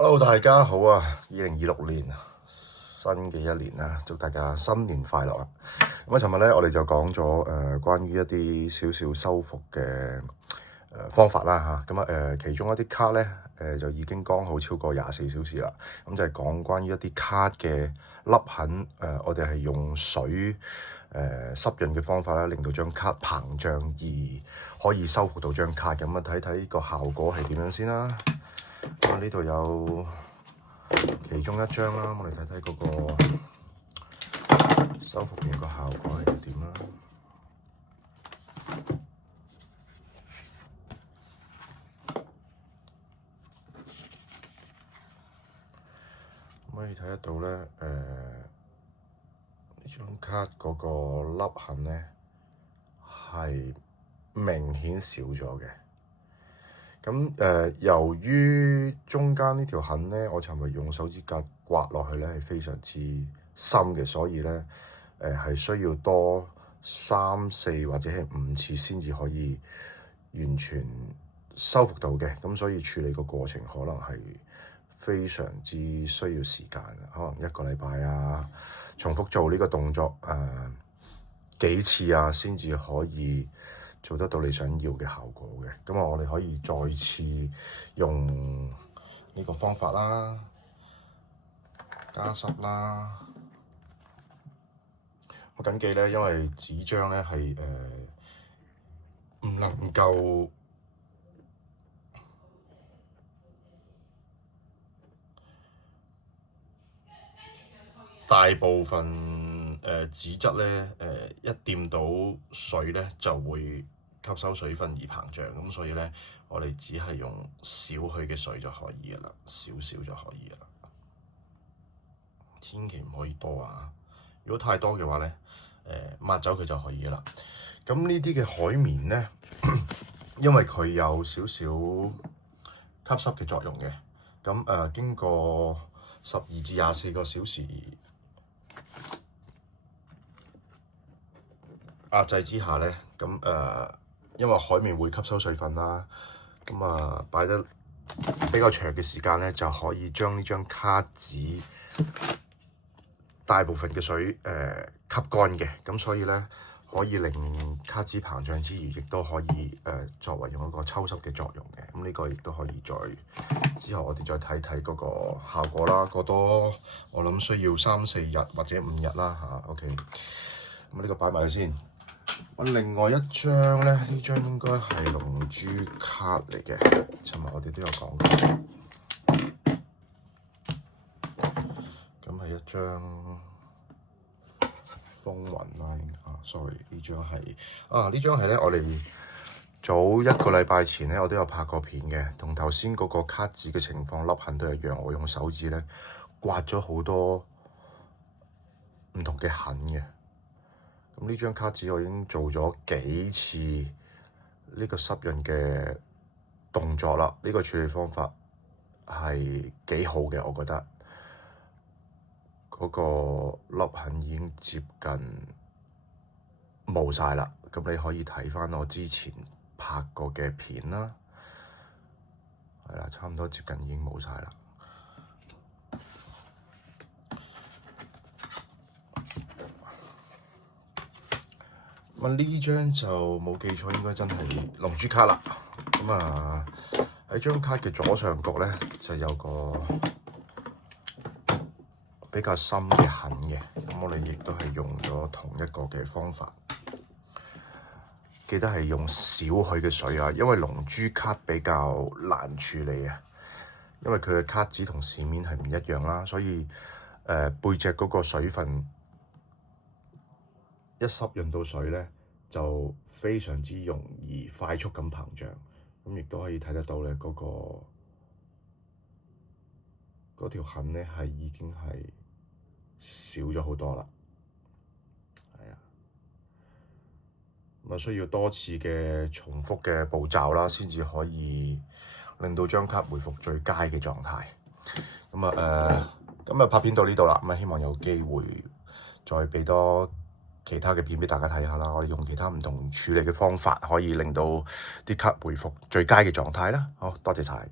Hello，大家好啊！2026年新嘅一年啦，祝大家新年快樂啊！咁啊，尋日咧我哋就講咗關於一啲少少修復嘅方法啦嚇。咁其中一啲卡咧就已經剛好超過24小時啦。咁就係講關於一啲卡嘅凹痕我哋係用水濕潤嘅方法啦，令到張卡膨脹而可以修復到張卡。咁啊，睇睇個效果係點樣先啦。咁呢度有其中一張啦，我哋睇睇嗰個修復完個效果係點啦。可以睇得到咧，呢張卡嗰個凹痕咧係明顯少咗嘅。咁由於中間呢條痕咧，我尋日用手指甲刮落去咧係非常之深嘅，所以咧係需要多3、4或者係5次先至可以完全修復到嘅。咁所以處理個過程可能係非常之需要時間，可能1個禮拜啊，重複做呢個動作幾次啊，先至可以做得到你想要嘅效果嘅。咁我哋可以再次用呢個方法啦，加濕啦。我緊記咧，因為紙張咧係唔能夠大部分紙質咧一掂到水咧就會吸收水分而膨脹，咁所以咧我哋只係用少許嘅水就可以噶啦，少少就可以噶啦，千祈唔可以多啊！如果太多嘅話咧，抹走佢就可以噶啦。咁呢啲嘅海綿咧，因為佢有少少吸濕嘅作用嘅，咁經過12至24個小時壓制之下咧，因為海綿會吸收水分啦，擺得比較長嘅時間咧，就可以將呢張卡紙大部分嘅水吸乾嘅，咁所以咧可以令卡紙膨脹之餘，亦都可以作為用一個抽濕嘅作用嘅。咁呢個亦都可以之後我哋再睇睇嗰個效果啦。過多我諗需要3、4日或者5日啦嚇。OK，咁呢個擺埋佢先。另外一張咧，呢張應該係龍珠卡嚟嘅，尋日我哋都有講過。咁係一張風雲啦，sorry， 呢張係咧，我哋早1個禮拜前咧，我都有拍過片嘅，同頭先嗰個卡紙嘅情況凹痕都一樣，我用手指咧刮咗好多唔同嘅痕嘅。咁呢張卡紙我已經做咗幾次呢個濕潤嘅動作啦，呢個處理方法係幾好嘅，我覺得嗰個凹痕已經接近冇晒啦。咁你可以睇返我之前拍過嘅片啦，係啦，差唔多接近已經冇晒啦。呢張就冇記錯，應該真係龍珠卡啦。喺張卡嘅左上角咧，就有個比較深嘅痕嘅。咁我哋亦都係用咗同一個嘅方法，記得係用少許嘅水啊，因為龍珠卡比較難處理啊，因為佢嘅卡紙同市面係唔一樣啦，所以背脊嗰個水分一濕潤到水咧，就非常之容易快速咁膨脹。咁亦都可以睇得到咧，嗰條痕咧係已經係少咗好多啦。係啊，咁需要多次嘅重複嘅步驟啦，先至可以令到張卡回復最佳嘅狀態。咁拍片到呢度啦。希望有機會再畀多其他嘅片俾大家睇下啦，我哋用其他唔同處理嘅方法，可以令到啲卡回復最佳嘅狀態啦。好，多謝晒。